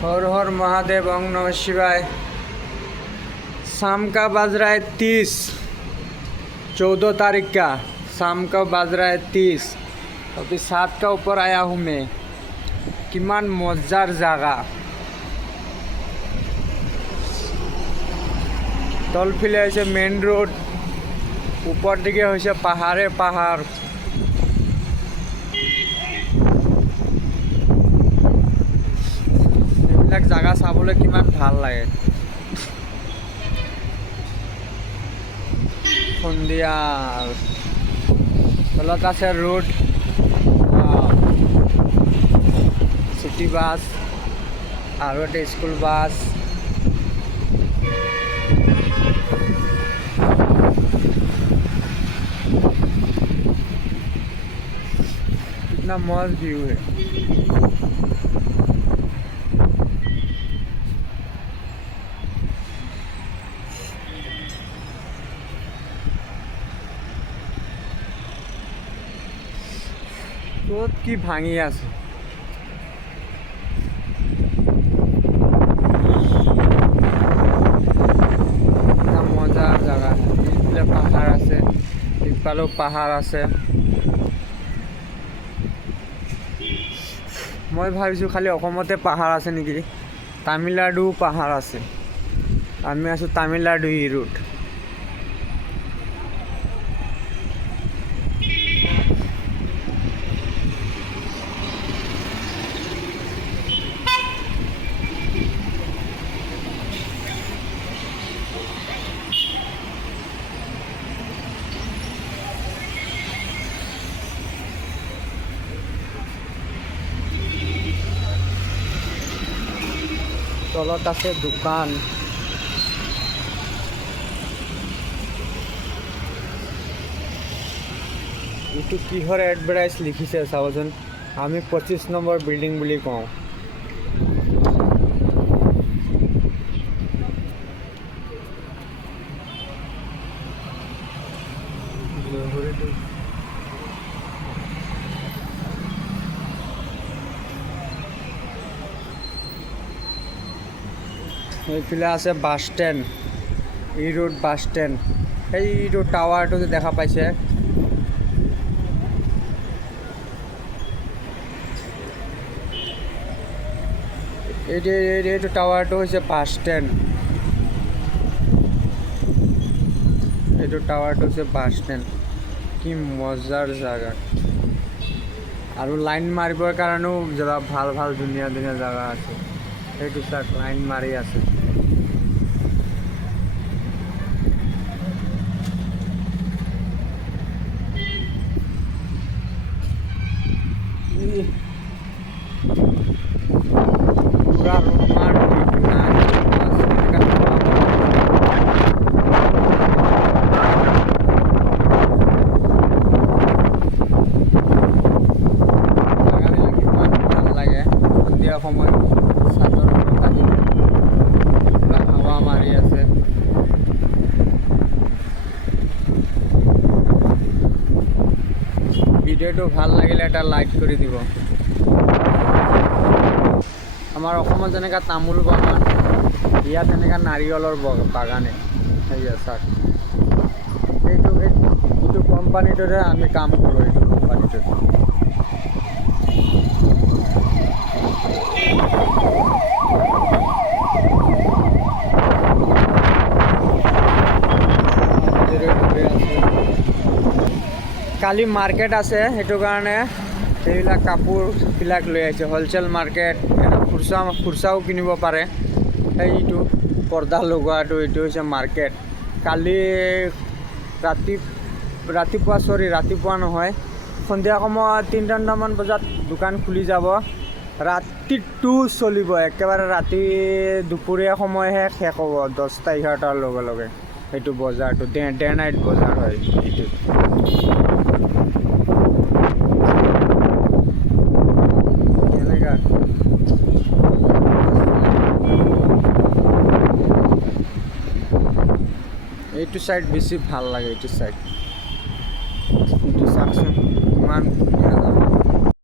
हर हर महादेव ओम नमः शिवाय। शाम का बज रहा है 30, 14 तारीख का शाम का बज रहा है 30। अभी 7 का ऊपर आया हूँ मैं। किमान मजार जगह तलफिले হৈছে মেইন ৰোড, ওপৰ দিকে হৈছে পাহাৰে পাহাৰ। এইবিলাক জাগা চাবলৈ কিমান ভাল লাগে। সন্ধিয়া তলত আছে ৰোড, সিটি বাছ আৰু এটা স্কুল বাছ। कितना मस्त व्यू है। र'द की भाঙি আছে। মজাৰ জাগা, ইফালে পাহাৰ আছে, ইফালেও পাহাৰ আছে। মই ভাবিছোঁ খালি অসমতে পাহাৰ আছে নেকি, তামিলনাডু পাহাৰ আছে। আমি আছোঁ তামিলনাডু ৰোড। তলত আছে দোকান। এইটো কিহৰ এডভাৰটাইজ লিখিছে চাবচোন। আমি 25 নম্বৰ বিল্ডিং বুলি কওঁ। এইফালে আছে বাছ ষ্টেণ্ড, এই ৰোড বাছ ষ্টেণ্ড। এইটো টাৱাৰটো যে দেখা পাইছে, এইটো টাৱাৰটো হৈছে বাছ ষ্টেণ্ড। এইটো টাৱাৰটো হৈছে বাছ ষ্টেণ্ড। কি মজাৰ জাগা, আৰু লাইন মাৰিবৰ কাৰণেও জেগা ভাল ভাল ধুনীয়া ধুনীয়া জাগা আছে। সেইটো চাওক লাইন মাৰি আছে। পুৰা ৰোমান্টিক না লাগে। সন্ধিয়া সময় চাদৰ হাৱা মাৰি আছে। ভিডিঅ'টো ভাল লাগিলে এটা লাইক কৰি দিব। আমাৰ অসমত যেনেকৈ তামোল বাগান, ইয়াত এনেকৈ নাৰিকলৰ বাগানে। সেয়া চাওক, এইটো কোম্পানীটোৰে আমি কাম কৰোঁ। এইটো কোম্পানীটোত কালি মাৰ্কেট আছে, সেইটো কাৰণে এইবিলাক কাপোৰবিলাক লৈ আহিছে। হ'লচেল মাৰ্কেট, খুচৰাও কিনিব পাৰে। এইটো পৰ্দা লগোৱাটো, এইটো হৈছে মাৰ্কেট। কালি ৰাতিপুৱা নহয়, সন্ধিয়া সময়ত 3-4মান বজাত দোকান খুলি যাব। ৰাতিটো চলিব, একেবাৰে ৰাতি দুপৰীয়া সময়হে শেষ হ'ব, 10টা-11টাৰ লগে লগে। এইটো বজাৰটো ডে নাইট বজাৰ হয়। এইটো এইটো সাইড বেছি ভাল লাগে। এইটো সাইড চাওকচোন কিমান